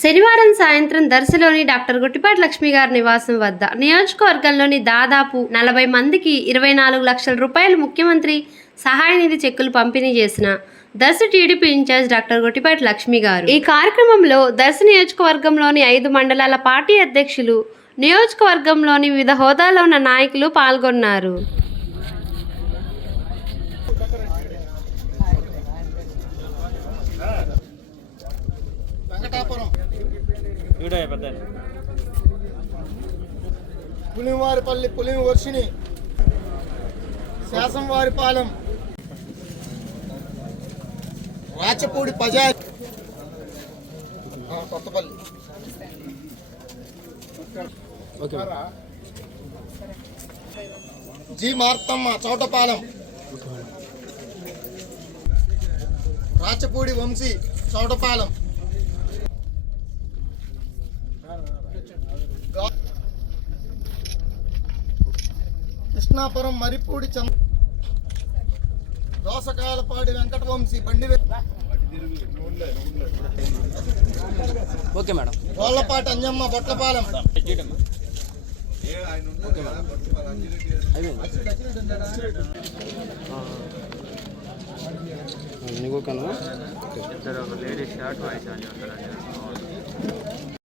శనివారం సాయంత్రం దర్శలోని డాక్టర్ గుట్టిపాటి లక్ష్మి గారి నివాసం వద్ద నియోజకవర్గంలోని దాదాపు నలభై మందికి ఇరవై నాలుగు లక్షల రూపాయలు ముఖ్యమంత్రి సహాయ నిధి చెక్కులు పంపిణీ చేసిన దర్శ TDP incharge doctor Guttipati Lakshmi గారు. ఈ కార్యక్రమంలో దర్శ నియోజకవర్గంలోని ఐదు మండలాల పార్టీ అధ్యక్షులు నియోజకవర్గంలోని వివిధ హోదాలో ఉన్న నాయకులు పాల్గొన్నారు. వీడియో పెద్ద పులివారిపల్లి పులిమి వర్షిని శాసంవారిపాలెం రాచపూడి పజాయ్ ఆ, Kothapalli. G Marthamma Chowtapalem. Rachapudi Vamsi Chowtapalem. Krishnapuram Maripudi Chandra Dosakayalapadi Venkatavamsi Bandi okay madam. Gollapati Anjamma Botlapalem. నీకు లేడీస్ షార్ట్ వాయిస్ అని ఉంటారు